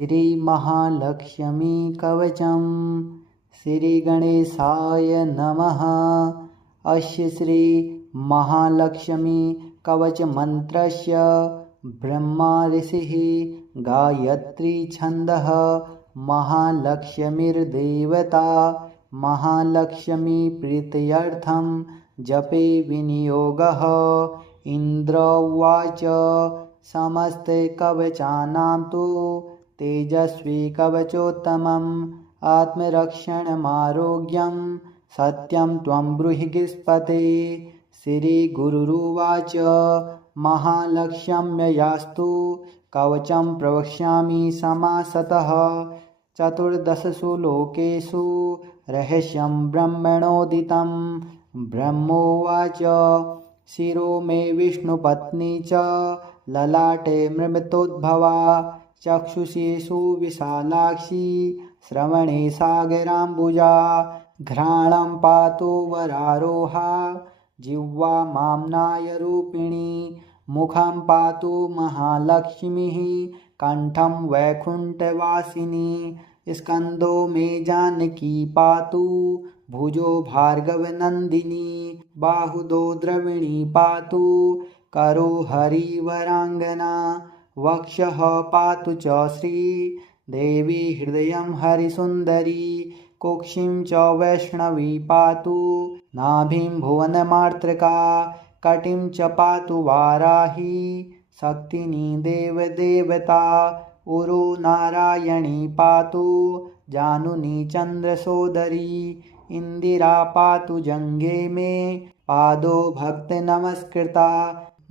श्रीमहालक्ष्मी कवचं श्रीगणेशाय नमः। अस्य श्री महालक्ष्मी कवच मंत्रस्य ब्रह्मा ऋषिः गायत्री छन्दः महालक्ष्मीर्देवता महालक्ष्मी प्रीत्यर्थं जपे विनियोगः। इंद्र उवाच समस्ते कवचानां तु तेजस्वी कवचोत्तमम् आत्मरक्षणमारोग्यं सत्यं त्वं ब्रूहि गृहस्पते। श्रीगुरुरुवाच महालक्ष्म्ययास्तु कवचं प्रवक्ष्यामि समासतः। 14 लोकेषु रहस्यं ब्रह्मणोदितं। ब्रह्मोवाच शिरो मे विष्णुपत्नी च ललाटे मृतोद्भवा चक्षुषी सुविशालाक्षी श्रवणे सागराम्बुजा घ्राणं पातु वरारोहा जिह्वा माम्नायरूपिणी मुखं पातु महालक्ष्मीः कंठं वैकुण्ठवासिनी स्कन्दो मे जानकी पातु भुजो भार्गवनन्दिनी बाहुदो द्रविणी पातु करो हरिवराङ्गना वक्षः पातु च श्रीदेवी हृदयं हरिसुन्दरी कुक्षिं च वैष्णवी पातु नाभिं भुवनमार्त्रका कटिं च पातु वाराही शक्तिनी देवदेवता उरु नारायणी पातु जानुनी चन्द्रसोदरी इंदिरा पातु जंगे मे पादो भक्त नमस्कृता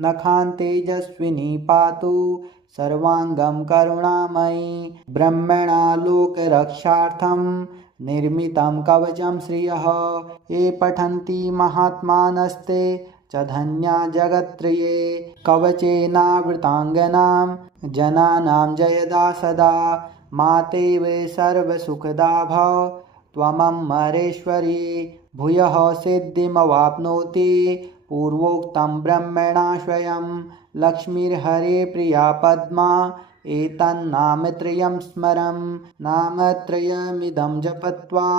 नखान् तेजस्विनी पातु सर्वांगं करुणामयी ब्रह्मणा लोकरक्षार्थं निर्मितं कवचं श्रियः ये पठन्ति महात्मानस्ते च धन्या जगत्त्रये कवचेनावृताङ्गनां जनानां जयदा सदा मातेव सर्वसुखदा भव त्वमम्बरेश्वरी भूयः सिद्धिमवाप्नोति पूर्वोक्तं ब्रह्मणा स्वयं लक्ष्मीर्हरे प्रिया पद्मा एतन्नामत्रयं स्मरं नामत्रयमिदं जपत्वा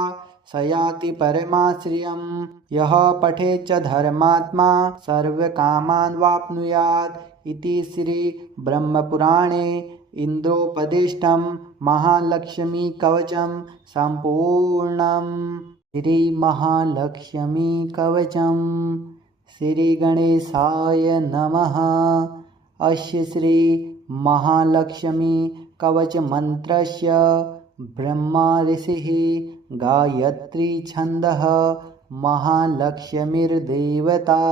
स याति परमाश्रियं यः पठेत् च धर्मात्मा सर्वकामान् वाप्नुयात् इति श्री ब्रह्मपुराणे इंद्रोपदिष्टं महालक्ष्मी कवचं सम्पूर्णम्। श्री महालक्ष्मी कवचं श्रीगणेशाय नमः। अस्य श्री महालक्ष्मी कवच मंत्रस्य ब्रह्मा ऋषिः गायत्री छन्दः महालक्ष्मीर्देवता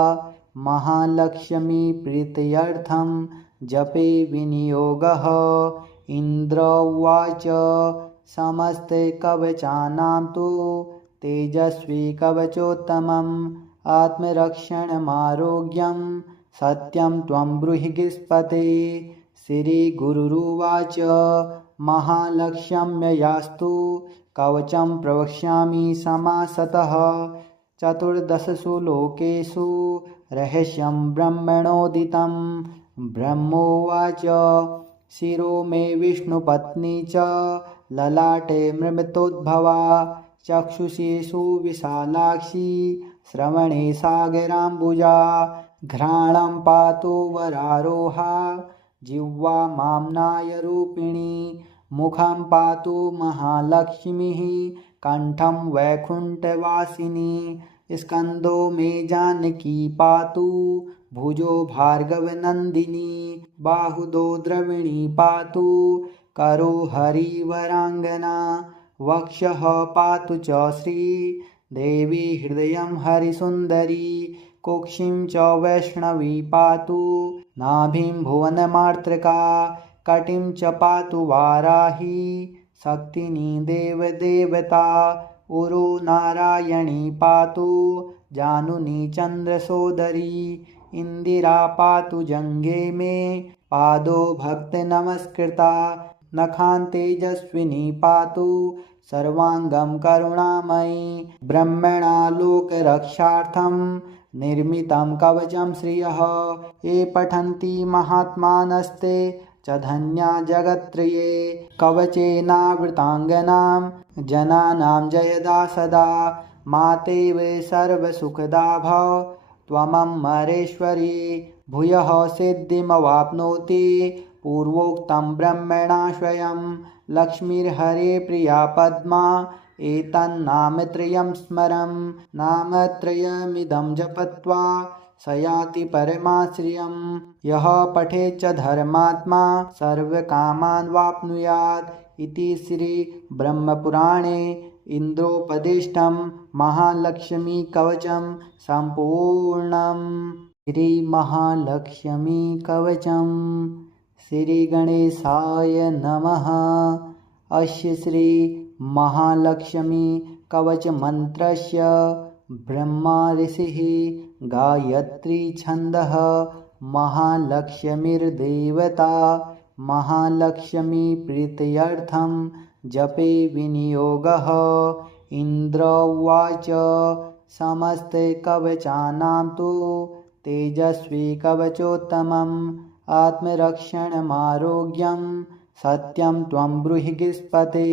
महालक्ष्मी प्रीत्यर्थं जपे विनियोगः। इंद्र उवाच समस्ते कवचानां तु तेजस्वी कवचोत्तमम् आत्मरक्षणमारोग्यं सत्यं त्वं ब्रूहि गृहस्पते। श्रीगुरुरुवाच महालक्ष्म्ययास्तु कवचं प्रवक्ष्यामि समासतः। 14 लोकेषु रहस्यं ब्रह्मणोदितं। ब्रह्मोवाच शिरो मे विष्णुपत्नी च ललाटे मृतोद्भवा चक्षुषी सुविशालाक्षी श्रवणे सागराम्बुजा घ्राणं पातु वरारोहा जिह्वा माम्नायरूपिणी मुखं पातु महालक्ष्मीः कंठं वैकुण्ठवासिनी स्कन्दो मे जानकी पातु भुजो भार्गवनन्दिनी बाहुदो द्रविणी पातु करो हरिवराङ्गना वक्षः पातु च श्रीदेवी हृदयं हरिसुन्दरी कुक्षिं च वैष्णवी पातु नाभिं भुवनमार्त्रका कटिं च पातु वाराही शक्तिनी देवदेवता उरु नारायणी पातु जानुनी चन्द्रसोदरी इंदिरा पातु जंगे मे पादो भक्त नमस्कृता नखान् तेजस्विनी पातु सर्वांगं करुणामयी ब्रह्मणा लोकरक्षार्थं निर्मितं कवचं श्रियः ये पठन्ति महात्मानस्ते च च धन्या जगत्त्रये कवचेनावृताङ्गनां जनानां जयदा सदा मातेव सर्वसुखदा भव त्वमम्बरेश्वरी भूयः सिद्धिमवाप्नोति पूर्वोक्तं ब्रह्मणा स्वयं लक्ष्मीर्हरे प्रिया पद्मा एतन्नामत्रयं स्मरं नामत्रयमिदं जपत्वा स याति परमाश्रियं यः पठेच्च धर्मात्मा सर्वकामान् वाप्नुयात् इति श्री ब्रह्मपुराणे इन्द्रोपदिष्टं महालक्ष्मी कवचं सम्पूर्णम्। श्री महालक्ष्मी कवचं श्री गणेशाय नमः। अस्य श्री महालक्ष्मी कवच मंत्रस्य ब्रह्मा ऋषिः गायत्री छन्दः महालक्ष्मीर्देवता महालक्ष्मी प्रीत्यर्थं जपे विनियोगः। इन्द्र उवाच समस्ते कवचानां तु तेजस्वी कवचोत्तमम् आत्मरक्षणमारोग्यं सत्यं त्वं ब्रूहि गृहस्पते।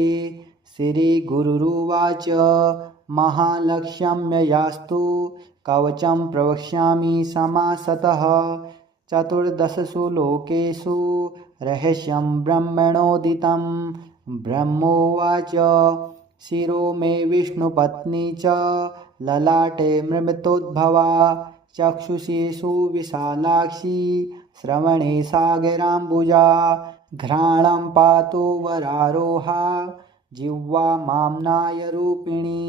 श्रीगुरुरुवाच महालक्ष्म्ययास्तु कवचं प्रवक्ष्यामि समासतः 14 लोकेषु रहस्यं ब्रह्मणोदितं। ब्रह्मोवाच शिरो मे विष्णुपत्नी च ललाटे मृतोद्भवा चक्षुषी सुविशालाक्षी श्रवणे सागराम्बुजा घ्राणं पातु वरारोहा जिह्वा माम्नायरूपिणी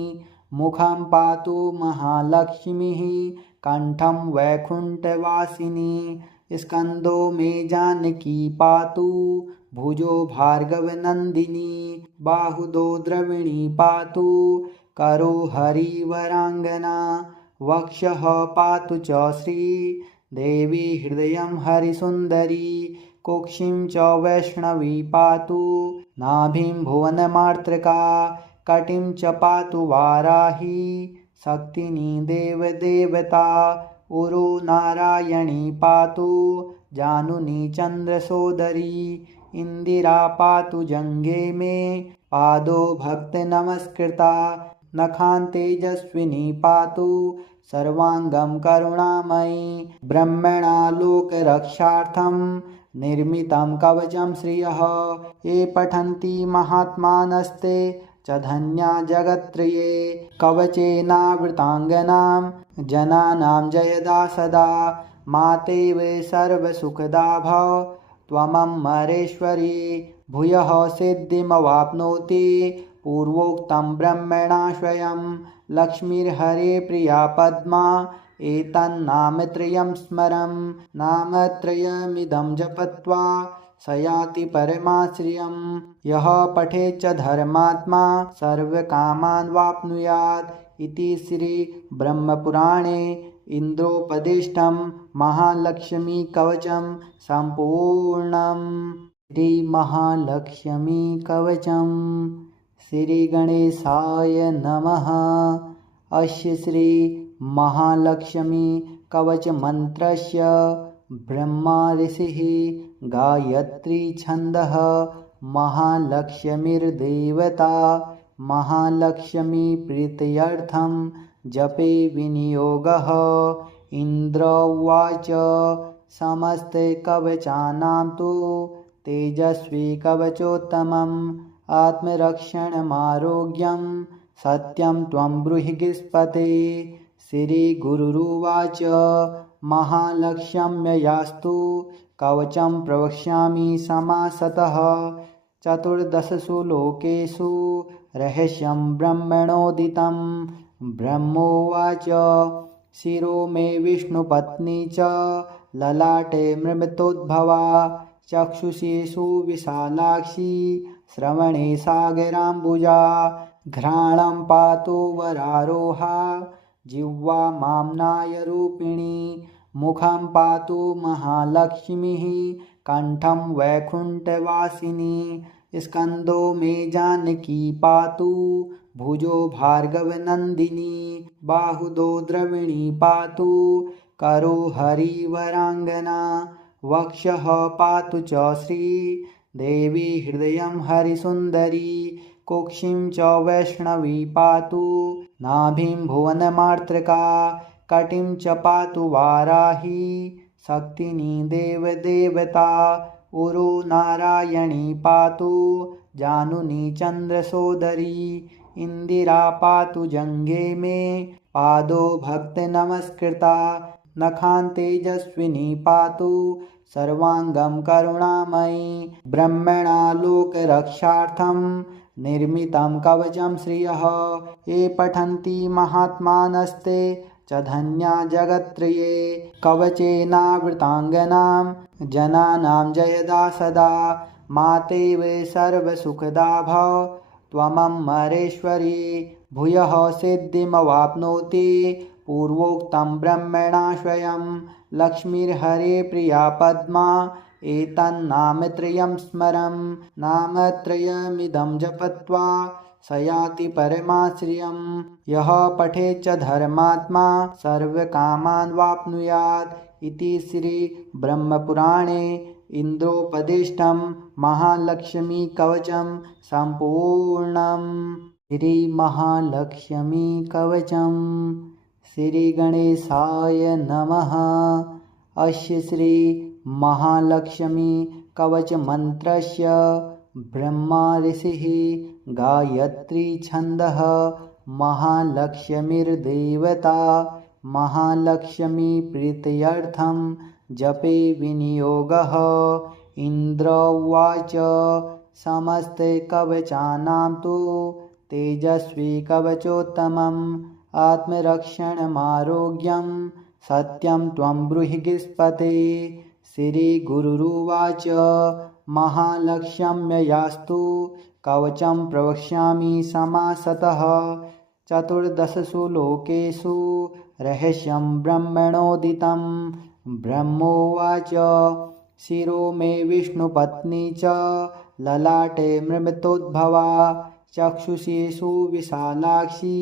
मुखं पातु महालक्ष्मीः कंठं वैकुण्ठवासिनी स्कन्दो मे जानकी पातु भुजो भार्गवनन्दिनी बाहुदो द्रविणी पातु करो हरिवराङ्गना वक्षः पातु च श्री देवी हृदयं हरिसुन्दरी कुक्षिं च वैष्णवी पातु नाभिं भुवनमार्त्रका कटिं च पातु वाराही शक्तिनी देवदेवता उरु नारायणी पातु जानुनी चन्द्रसोदरी इंदिरा पातु जङ्घे मे पादो भक्तनमस्कृता नखान् तेजस्विनी पातु सर्वाङ्गं करुणामयी ब्रह्मणा लोकरक्षार्थं निर्मितं कवचं श्रियः ये पठन्ति महात्मानस्ते च धन्या जगत्त्रये कवचेनावृताङ्गनां जनानां जयदा सदा मातेव सर्वसुखदा भव त्वमम्बरेश्वरी भूयः सिद्धिमवाप्नोति पूर्वोक्तं ब्रह्मणा स्वयं लक्ष्मीर्हरे प्रिया पद्मा एतन्नामत्रयं स्मरं नामत्रयमिदं जपत्वा स याति परमाश्रियं यः पठेच्च धर्मात्मा सर्वकामान् वाप्नुयात् इति श्री ब्रह्मपुराणे इन्द्रोपदिष्टं महालक्ष्मी कवचं सम्पूर्णम्। श्री महालक्ष्मी कवचं श्री गणेशाय नमः। अस्य श्री महालक्ष्मी कवच मंत्रस्य ब्रह्मा ऋषिः गायत्री छन्दः महालक्ष्मीर्देवता महालक्ष्मी प्रीत्यर्थं जपे विनियोगः। इन्द्र उवाच समस्ते कवचानां तु तेजस्वी कवचोत्तमम् आत्मरक्षणमारोग्यं सत्यं त्वं ब्रूहि गृहस्पते। श्रीगुरुरुवाच महालक्ष्म्ययास्तु कवचं प्रवक्ष्यामि समासतः 14 लोकेषु रहस्यं ब्रह्मणोदितं। ब्रह्मोवाच शिरो मे विष्णुपत्नी च ललाटे मृतोद्भवा चक्षुषी सुविशालाक्षी श्रवणे सागराम्बुजा घ्राणं पातु वरारोहा जिह्वा माम्नायरूपिणी मुखं पातु महालक्ष्मीः कंठं वैकुण्ठवासिनी स्कन्दो मे जानकी पातु भुजो भार्गवनन्दिनी बाहुदो द्रविणी पातु करो हरिवराङ्गना वक्षः पातु च श्रीदेवी हृदयं हरिसुन्दरी कुक्षिं च वैष्णवी पातु नाभिं भुवनमार्त्रका कटिं च पातु वाराही शक्तिनी देवदेवता उरु नारायणी पातु जानुनी चन्द्रसोदरी इंदिरा पातु जङ्घे मे पादो भक्तनमस्कृता नखान् तेजस्विनी पातु सर्वाङ्गं करुणामयी ब्रह्मणा लोकरक्षार्थं निर्मितं कवचं श्रियः ये पठन्ति महात्मानस्ते च धन्या जगत्त्रये कवचेनावृताङ्गनां जनानां जयदा सदा मातेव सर्वसुखदा भव त्वमम्बरेश्वरी भूयः सिद्धिमवाप्नोति पूर्वोक्तं ब्रह्मणा स्वयं लक्ष्मीर्हरे प्रिया पद्मा एतन्नामत्रयं स्मरं नामत्रयमिदं जपत्वा स याति परमाश्रियं यः पठेत् च धर्मात्मा सर्वकामान् वाप्नुयात् इति श्री ब्रह्मपुराणे इन्द्रोपदिष्टं महालक्ष्मी कवचं सम्पूर्णम्। श्री महालक्ष्मी कवचं श्री गणेशाय नमः। अस्य श्री महालक्ष्मी कवच मंत्रस्य ब्रह्मा ऋषिः गायत्री छन्दः महालक्ष्मीर्देवता महालक्ष्मी प्रीत्यर्थं जपे विनियोगः। इन्द्र उवाच समस्ते कवचानां तु तेजस्वी कवचोत्तमम् आत्मरक्षणमारोग्यं सत्यं त्वं ब्रूहि गृहस्पते। श्रीगुरुरुवाच महालक्ष्म्ययास्तु कवचं प्रवक्ष्यामि समासतः चतुर्दशसु लोकेषु रहस्यं ब्रह्मणोदितं। ब्रह्मोवाच शिरो मे विष्णुपत्नी च ललाटे मृतोद्भवा चक्षुषी सुविशालाक्षी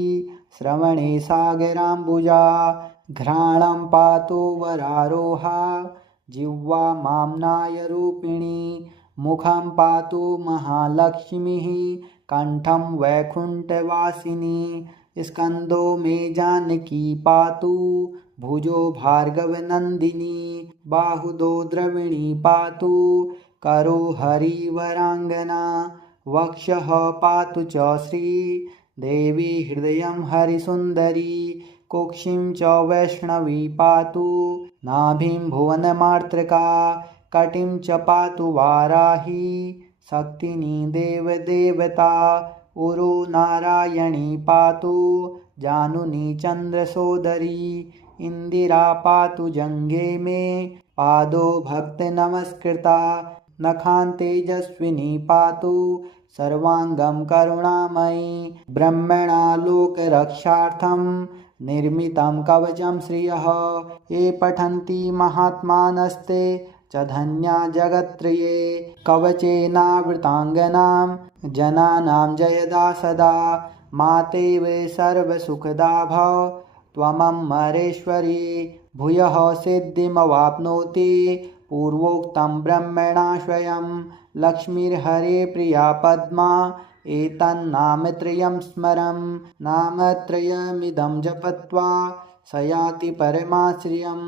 श्रवणे सागराम्बुजा घ्राणं पातु वरारोहा जिह्वा माम्नायरूपिणी मुखं पातु महालक्ष्मीः कंठं वैकुण्ठवासिनी स्कन्दो मे जानकी पातु भुजो भार्गवनन्दिनी बाहुदो द्रविणी पातु करो हरिवराङ्गना वक्षः पातु च श्रीदेवी हृदयं हरिसुन्दरी कुक्षिं च वैष्णवी पातु नाभिं भुवनमार्त्रका कटिं च पातु वाराही शक्तिनी देवदेवता उरु नारायणी पातु जानुनी चन्द्रसोदरी इंदिरा पातु जङ्घे मे पादो भक्तनमस्कृता नखान् तेजस्विनी पातु सर्वाङ्गं करुणामयी ब्रह्मणा लोकरक्षार्थं निर्मितं कवचं श्रियः ये पठन्ति महात्मानस्ते च धन्या जगत्त्रये कवचेनावृताङ्गनां जनानां जयदा सदा मातेव सर्वसुखदा भव त्वमम्बरेश्वरी भूयः सिद्धिमवाप्नोति पूर्वोक्तं ब्रह्मणा स्वयं लक्ष्मीर्हरे प्रिया पद्मा एतन्नामत्रयं स्मरं नामत्रयमिदं जपत्वा स याति परमाश्रियं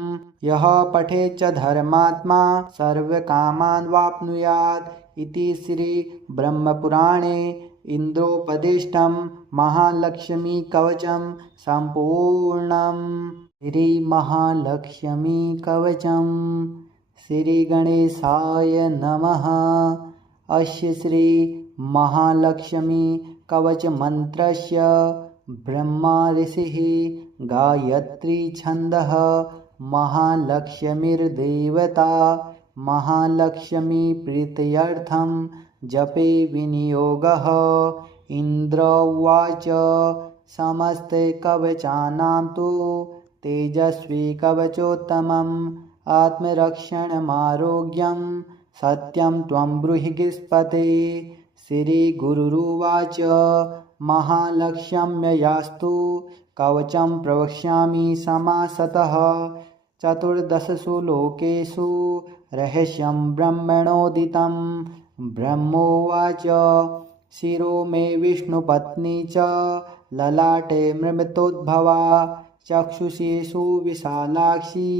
यः पठेत् च धर्मात्मा सर्वकामान् वाप्नुयात् इति श्री ब्रह्मपुराणे इन्द्रोपदिष्टं महालक्ष्मी कवचं सम्पूर्णम्। श्री महालक्ष्मी कवचं श्री गणेशाय नमः। अस्य श्री महालक्ष्मी कवच मंत्रस्य ब्रह्मा ऋषिः गायत्री छन्दः महालक्ष्मीर्देवता महालक्ष्मी प्रीत्यर्थं जपे विनियोगः। इन्द्र उवाच समस्ते कवचानां तु तेजस्वी कवचोत्तमम् आत्मरक्षणमारोग्यं सत्यं त्वं ब्रूहि गृहस्पते। श्रीगुरुरुवाच महालक्ष्म्ययास्तु कवचं प्रवक्ष्यामि समासतः चतुर्दशसु लोकेषु रहस्यं ब्रह्मणोदितं ब्रह्मोवाच शिरो मे विष्णुपत्नी च ललाटे मृतोद्भवा चक्षुषी सुविशालाक्षी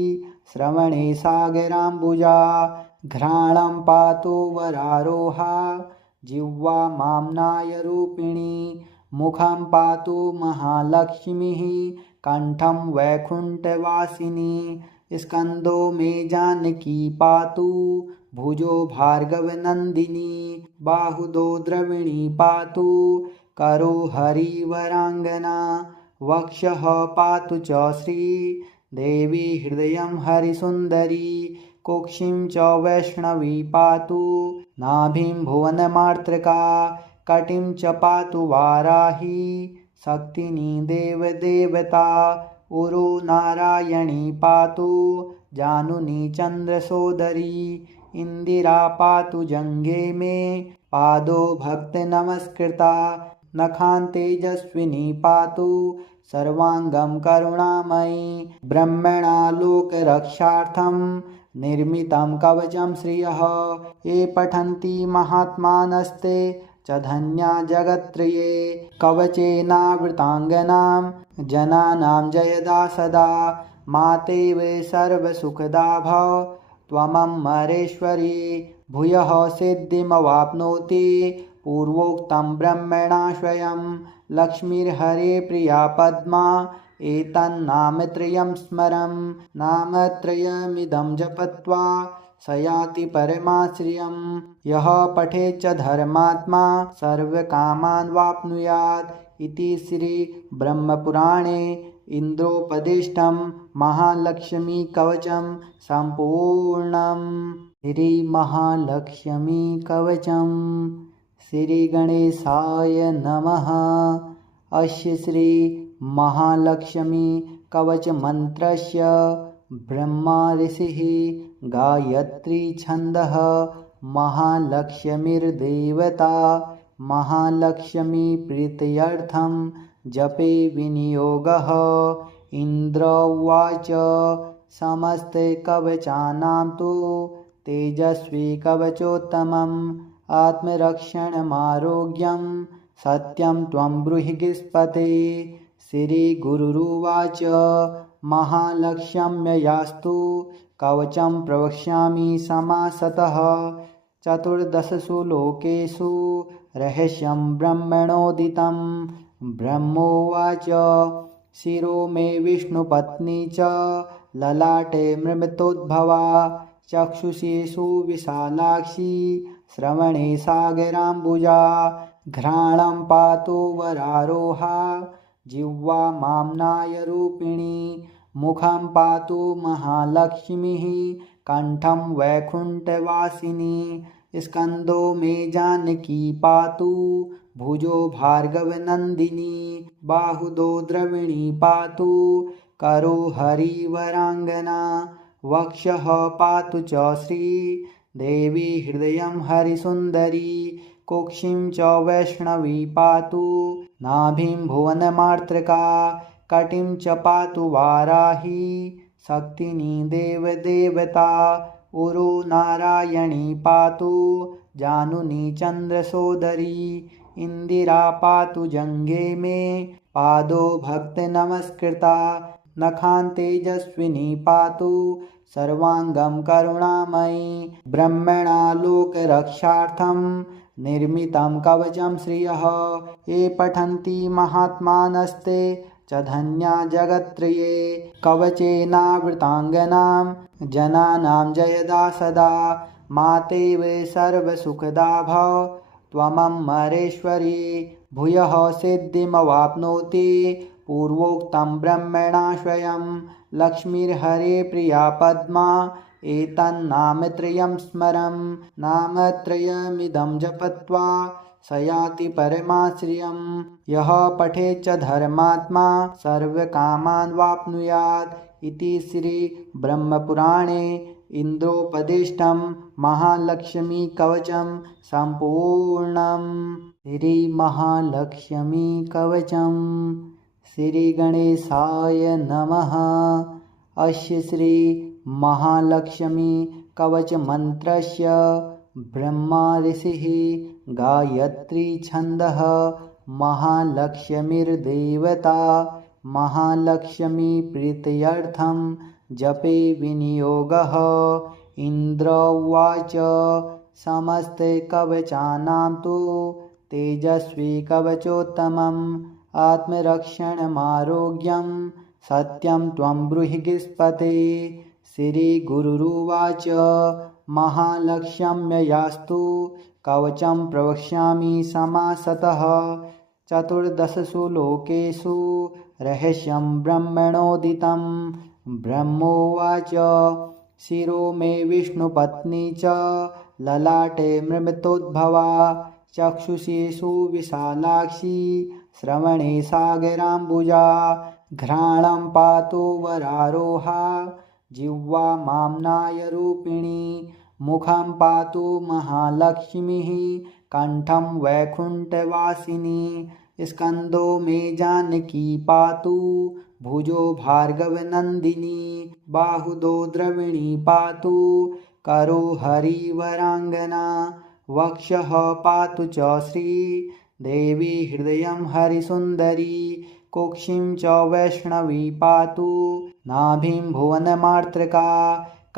श्रवणे सागराम्बुजा घ्राणं पातु वरारोहा जिह्वा माम्नायरूपिणी मुखं पातु महालक्ष्मीः कंठं वैकुण्ठवासिनी स्कन्दो मे जानकी पातु भुजो भार्गवनन्दिनी बाहुदो द्रविणी पातु करो हरिवराङ्गना वक्षः पातु च श्रीदेवी हृदयं हरिसुन्दरी कुक्षिं च वैष्णवी पातु नाभिं भुवनमार्त्रका कटिं च पातु वाराही शक्तिनी देवदेवता उरु नारायणी पातु जानुनी चन्द्रसोदरी इंदिरा पातु जङ्घे मे पादो भक्तनमस्कृता नखान् तेजस्विनी पातु सर्वाङ्गं करुणामयी ब्रह्मणा लोकरक्षार्थं निर्मितं कवचं श्रियः ये पठन्ति महात्मानस्ते च धन्या जगत्त्रये कवचेनावृताङ्गनां जनानां जयदा सदा मातेव सर्वसुखदा भव त्वमम्बरेश्वरी भूयः सिद्धिमवाप्नोति पूर्वोक्तं ब्रह्मणा स्वयं लक्ष्मीर्हरे प्रिया पद्मा एतन्नामत्रयं स्मरं नामत्रयमिदं जपत्वा स याति परमाश्रियं यः पठेच्च धर्मात्मा सर्वकामान् वाप्नुयात् इति श्री ब्रह्मपुराणे इन्द्रोपदिष्टं महालक्ष्मी कवचं सम्पूर्णम्। श्री महालक्ष्मी कवचं श्री गणेशाय नमः। अस्य श्री महालक्ष्मी कवच मंत्रस्य ब्रह्मा ऋषिः गायत्री छन्दः महालक्ष्मीर्देवता महालक्ष्मी प्रीत्यर्थं जपे विनियोगः। इन्द्र उवाच समस्ते कवचानां तु तेजस्वी कवचोत्तमम् आत्मरक्षणमारोग्यं सत्यं त्वं ब्रूहि गिस्पते। श्रीगुरुरुवाच महालक्ष्म्ययास्तु कवचं प्रवक्ष्यामि समासतः 14 लोकेषु रहस्यं ब्रह्मणोदितं ब्रह्मोवाच शिरो मे विष्णुपत्नी च ललाटे मृतोद्भवा चक्षुषी सुविशालाक्षी श्रवणे सागराम्बुजा घ्राणं पातु वरारोहा जिह्वा माम्नायरूपिणी मुखं पातु महालक्ष्मीः कंठं वैकुण्ठवासिनी स्कन्दो मे जानकी पातु भुजो भार्गवनन्दिनी बाहुदो द्रविणी पातु करो हरिवराङ्गना वक्षः पातु च श्रीदेवी हृदयं हरिसुन्दरी कुक्षिं च वैष्णवी पातु नाभिं भुवनमार्त्रका कटिं च पातु वाराही शक्तिनी देवदेवता उरु नारायणी पातु जानुनी चन्द्रसोदरी इंदिरा पातु जङ्घे मे पादो भक्तनमस्कृता नखान् तेजस्विनी पातु सर्वाङ्गं करुणामयी ब्रह्मणा लोकरक्षार्थं निर्मितं कवचं श्रियः ये पठन्ति महात्मानस्ते च धन्या जगत्त्रये कवचेनावृताङ्गनां जनानां जयदा सदा मातेव सर्वसुखदा भव त्वमम्बरेश्वरी भूयः सिद्धिमवाप्नोति पूर्वोक्तं ब्रह्मणा स्वयं लक्ष्मीर्हरे प्रिया पद्मा एतन्नामत्रयं स्मरं नामत्रयमिदं जपत्वा स याति परमाश्रियं यः पठेच्च धर्मात्मा सर्वकामान् वाप्नुयात् इति श्री ब्रह्मपुराणे इन्द्रोपदिष्टं महालक्ष्मी कवचं सम्पूर्णम्। श्री महालक्ष्मी कवचं श्री गणेशाय नमः। अस्य श्री महालक्ष्मी कवचमन्त्रस्य ब्रह्मा ऋषिः गायत्री छन्दः महालक्ष्मीर्देवता महालक्ष्मीप्रीत्यर्थं जपे विनियोगः। इन्द्र उवाच समस्ते कवचानां तु तेजस्वी कवचोत्तमम् आत्मरक्षणमारोग्यं सत्यं त्वं ब्रूहि गृहस्पते। श्रीगुरुरुवाच महालक्ष्म्ययास्तु कवचं प्रवक्ष्यामि समासतः। चतुर्दशसु लोकेषु रहस्यं ब्रह्मणोदितं। ब्रह्मोवाच शिरो मे विष्णुपत्नी च ललाटे मृतोद्भवा चक्षुषी सुविशालाक्षी श्रवणे सागराम्बुजा घ्राणं पातु वरारोहा जिह्वा माम्नायरूपिणी मुखं पातु महालक्ष्मीः कण्ठं वैकुण्ठवासिनी स्कन्दो मे जानकी पातु भुजो भार्गवनन्दिनी बाहुदो द्रविणी पातु करो हरिवराङ्गना वक्षः पातु च श्रीदेवी हृदयं हरिसुन्दरी कुक्षिं च वैष्णवी पातु नाभिं भुवनमार्त्रका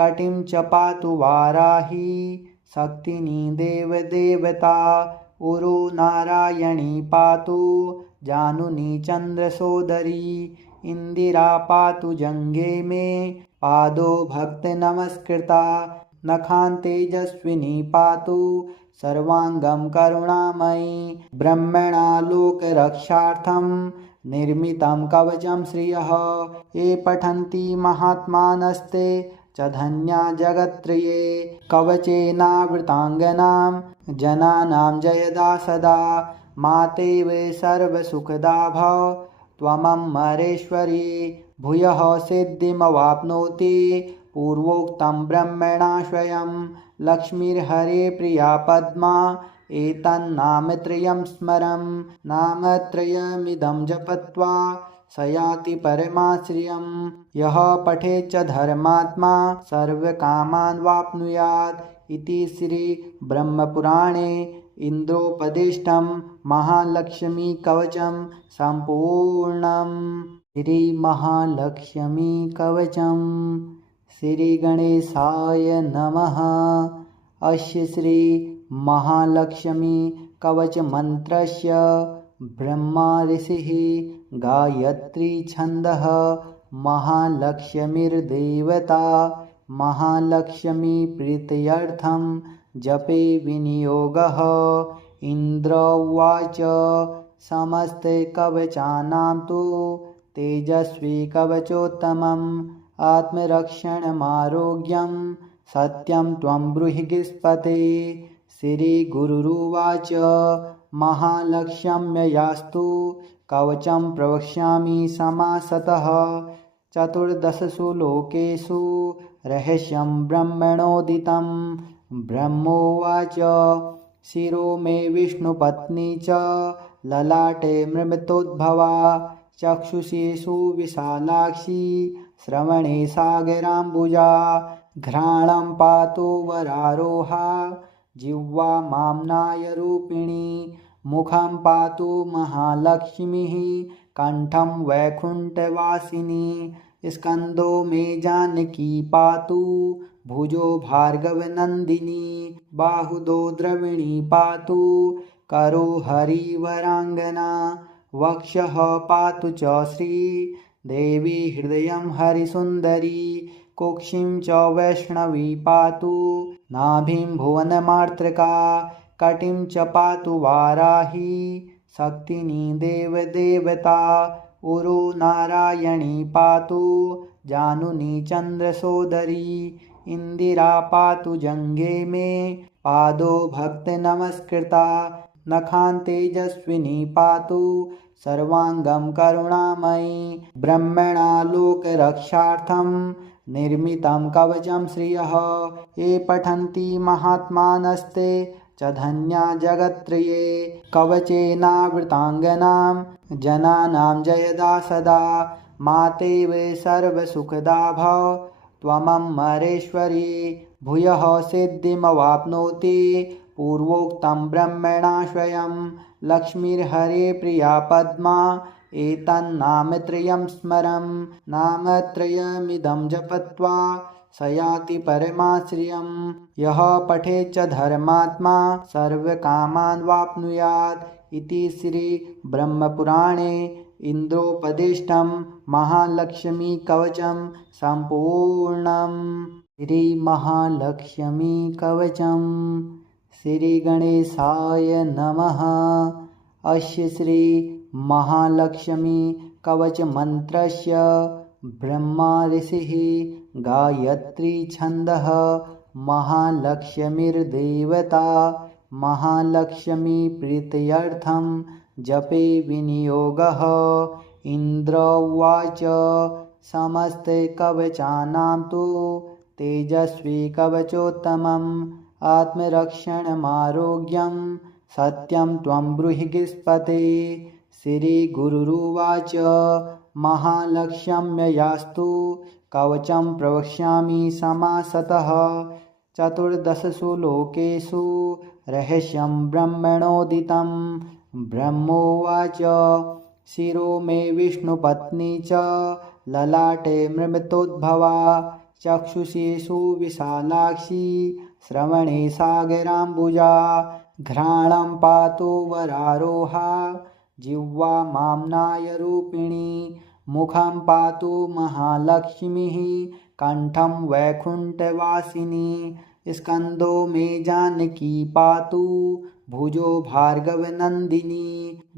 कटिं च पातु वाराही शक्तिनी देवदेवता उरो नारायणी पातु जानुनी चन्द्रसोदरी इन्दिरा पातु जङ्गे मे पादो भक्तनमस्कृता नखान् तेजस्विनी पातु सर्वाङ्गं करुणामयी ब्रह्मणा लोकरक्षार्थं निर्मितं कवचं श्रियः ये पठन्ति महात्मानस्ते च धन्या जगत्त्रये कवचेनावृताङ्गनां जनानां जयदा सदा मातेव सर्वसुखदा भव त्वमम्बरेश्वरी भूयः सिद्धिमवाप्नोति पूर्वोक्तं ब्रह्मणा स्वयं लक्ष्मीर्हरे प्रिया पद्मा एतन्नामत्रयं स्मरं नामत्रयमिदं जपत्वा स याति परमाश्रियं यः पठेच्च धर्मात्मा सर्वकामान् वाप्नुयात् इति श्रीब्रह्मपुराणे इन्द्रोपदिष्टं महालक्ष्मीकवचं सम्पूर्णम्। श्रीमहालक्ष्मीकवचं श्रीगणेशाय नमः। अस्य श्रीमहालक्ष्मीकवचमन्त्रस्य ब्रह्मा ऋषिः गायत्री छन्दः महालक्ष्मीर्देवता महालक्ष्मीप्रीत्यर्थं जपे विनियोगः। इन्द्र उवाच समस्ते कवचानां तु तेजस्वी कवचोत्तमम् आत्मरक्षणमारोग्यं सत्यं त्वं ब्रूहि गृहस्पते। श्रीगुरुरुवाच महालक्ष्म्ययास्तु कवचं प्रवक्ष्यामि समासतः। चतुर्दशसु लोकेषु रहस्यं ब्रह्मणोदितं। ब्रह्मोवाच शिरो मे विष्णुपत्नी च ललाटे मृतोद्भवा चक्षुषी सुविशालाक्षी श्रवणे सागराम्बुजा घ्राणं पातु वरारोहा जिह्वा माम्नायरूपिणी मुखं पातु महालक्ष्मीः कण्ठं वैकुण्ठवासिनी स्कन्दो मे जानकी पातु भुजो भार्गवनन्दिनी बाहुदो द्रविणी पातु करो हरिवराङ्गना वक्षः पातु च श्रीदेवी हृदयं हरिसुन्दरी कुक्षिं च वैष्णवी पातु नाभिं भुवनमार्त्रका कटिं च पातु वाराही शक्तिनी देवदेवता उरो नारायणी पातु जानुनी चन्द्रसोदरी इन्दिरा पातु जङ्गे मे पादो भक्तनमस्कृता नखान् तेजस्विनी पातु सर्वाङ्गं करुणामयी ब्रह्मणा लोकरक्षार्थं निर्मितं कवचं श्रियः ये पठन्ति महात्मानस्ते च धन्या जगत्त्रये कवचेनावृताङ्गनां जनानां जयदा सदा मातेव सर्वसुखदा भव त्वमम्बरेश्वरी भूयः सिद्धिमवाप्नोति पूर्वोक्तं ब्रह्मणा स्वयं लक्ष्मीर्हरे प्रिया पद्मा एतन्नामत्रयं स्मरं नामत्रयमिदं जपत्वा स याति परमाश्रियं यः पठेत् च धर्मात्मा सर्वकामान् वाप्नुयात् इति श्रीब्रह्मपुराणे इन्द्रोपदिष्टं महालक्ष्मीकवचं सम्पूर्णम्। श्रीमहालक्ष्मीकवचं श्रीगणेशाय नमः। अस्य श्रीमहालक्ष्मीकवचमन्त्रस्य ब्रह्मा ऋषिः गायत्री छन्दः महालक्ष्मीर्देवता महालक्ष्मीप्रीत्यर्थं जपे विनियोगः। इन्द्र उवाच समस्तकवचानां तु तेजस्वी कवचोत्तमम् आत्मरक्षणमारोग्यं सत्यं त्वं ब्रूहि गीष्पते। श्रीगुरुरुवाच महालक्ष्म्ययास्तु कवचं प्रवक्ष्यामि समासतः 14 लोकेषु रहस्यं ब्रह्मणोदितं। ब्रह्मोवाच शिरो मे विष्णुपत्नी च ललाटे मृतोद्भवा चक्षुषी सुविशालाक्षी श्रवणे सागराम्बुजा घ्राणं पातु वरारोहा जिह्वा माम्नायरूपिणी मुखं पातु महालक्ष्मीः कण्ठं वैकुण्ठवासिनी स्कन्दो मे जानकी पातु भुजो भार्गवनन्दिनी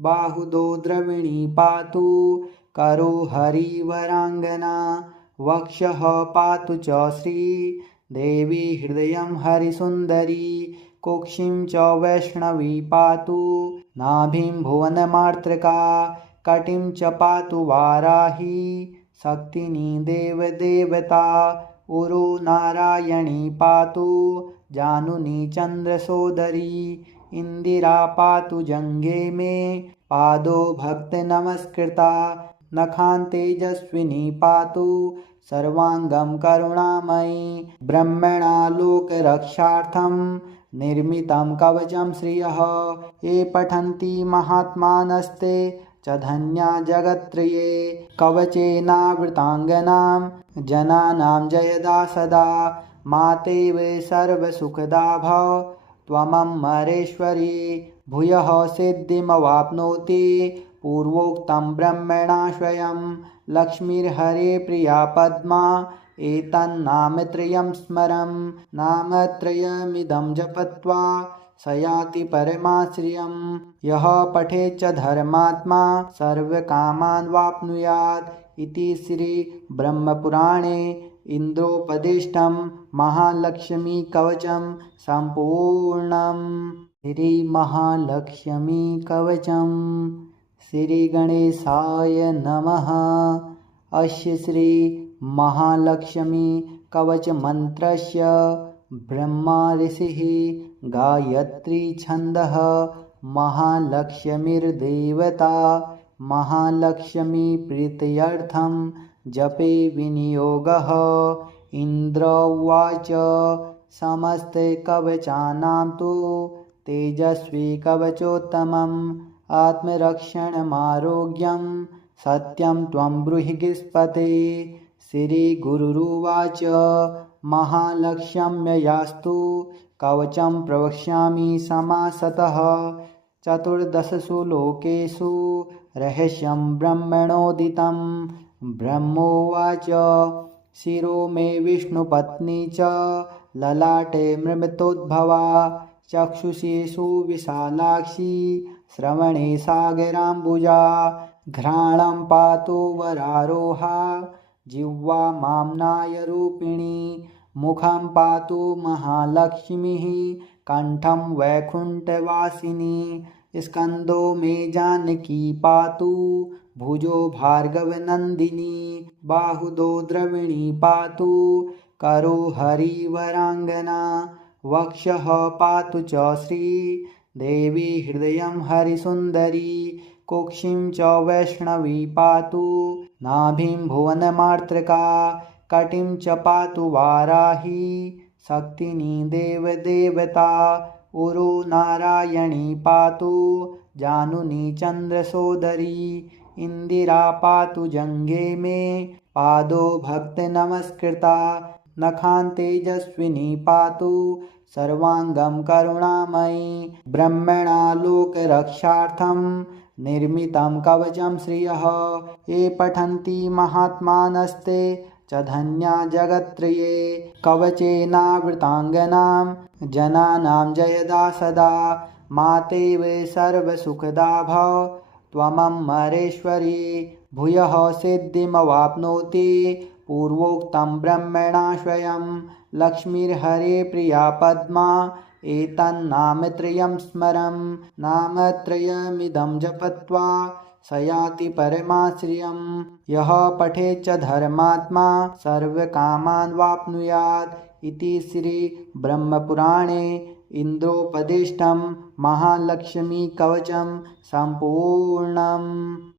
बाहुदो द्रविणी पातु करो हरिवराङ्गना वक्षः पातु च श्रीदेवी हृदयं हरिसुन्दरी कुक्षिं च वैष्णवी पातु नाभिं भुवनमार्त्रका कटिं च पातु वाराही शक्तिनी देवदेवता उरु नारायणी पातु जानुनी चन्द्रसोदरी इन्दिरा पातु जङ्घे मे पादो भक्तनमस्कृता नखान् तेजस्विनी पातु सर्वाङ्गं करुणामयी ब्रह्मणा लोकरक्षार्थं निर्मितं कवचं श्रियः ये पठन्ति महात्मानस्ते च धन्या जगत्त्रये कवचेनावृताङ्गनां जनानां जयदा सदा मातेव सर्वसुखदा भव त्वमम्बरेश्वरी भूयः सिद्धिमवाप्नोति पूर्वोक्तं ब्रह्मणा स्वयं लक्ष्मीर्हरे प्रिया पद्मा एतन्नामत्रयं स्मरं नामत्रयमिदं जपत्वा स याति परमाश्रियं यः पठेत् च धर्मात्मा सर्वकामान् वाप्नुयात् इति श्रीब्रह्मपुराणे इन्द्रोपदिष्टं महालक्ष्मीकवचं सम्पूर्णम्। श्रीमहालक्ष्मीकवचं श्रीगणेशाय नमः। अस्य श्रीमहालक्ष्मीकवचमन्त्रस्य ब्रह्मा ऋषिः गायत्री छन्दः महालक्ष्मीर्देवता महालक्ष्मीप्रीत्यर्थं जपे विनियोगः। इन्द्र उवाच समस्तकवचानां तु तेजस्वी कवचोत्तमम् आत्मरक्षणमारोग्यं सत्यं त्वं ब्रूहि गीष्पते। श्रीगुरुरुवाच महालक्ष्म्ययास्तु कवचं प्रवक्ष्यामि समासतः 14 लोकेषु रहस्यं ब्रह्मणोदितं। ब्रह्मोवाच शिरो मे विष्णुपत्नी च ललाटे मृतोद्भवा चक्षुषी सुविशालाक्षी श्रवणे सागराम्बुजा घ्राणं पातु वरारोहा जिह्वा माम्नायरूपिणी मुखं पातु महालक्ष्मीः कण्ठं वैकुण्ठवासिनी स्कन्दो मे जानकी पातु भुजो भार्गवनन्दिनी बाहुदो द्रविणी पातु करो हरिवराङ्गना वक्षः पातु च श्रीदेवी हृदयं हरिसुन्दरी कुक्षिं च वैष्णवी पातु नाभिं भुवनमार्त्रका कटिं च पातु वाराही शक्तिनी देवदेवता उरु नारायणी पातु जानुनी चन्द्रसोदरी इंदिरा पातु जंगे में पादो भक्त नमस्कृता नखान तेजस्विनी पातु सर्वांगम करुणामयी ब्रह्मणा लोक रक्षार्थम निर्मितं कवचं श्रियः ये पठन्ति महात्मानस्ते च धन्या जगत्त्रये कवचेनावृताङ्गनां जनानां जयदा सदा मातेव सर्वसुखदा भव त्वमम्बरेश्वरी भूयः सिद्धिमवाप्नोति पूर्वोक्तं ब्रह्मणा स्वयं लक्ष्मीर्हरे प्रिया पद्मा एतन्नामत्रयं स्मरं नामत्रयमिदं जपत्वा स याति परमाश्रियं यः पठेच्च धर्मात्मा सर्वकामान् वाप्नुयात् इति श्री ब्रह्मपुराणे इंद्रोपदिष्टं महालक्ष्मी कवचं सम्पूर्णम्।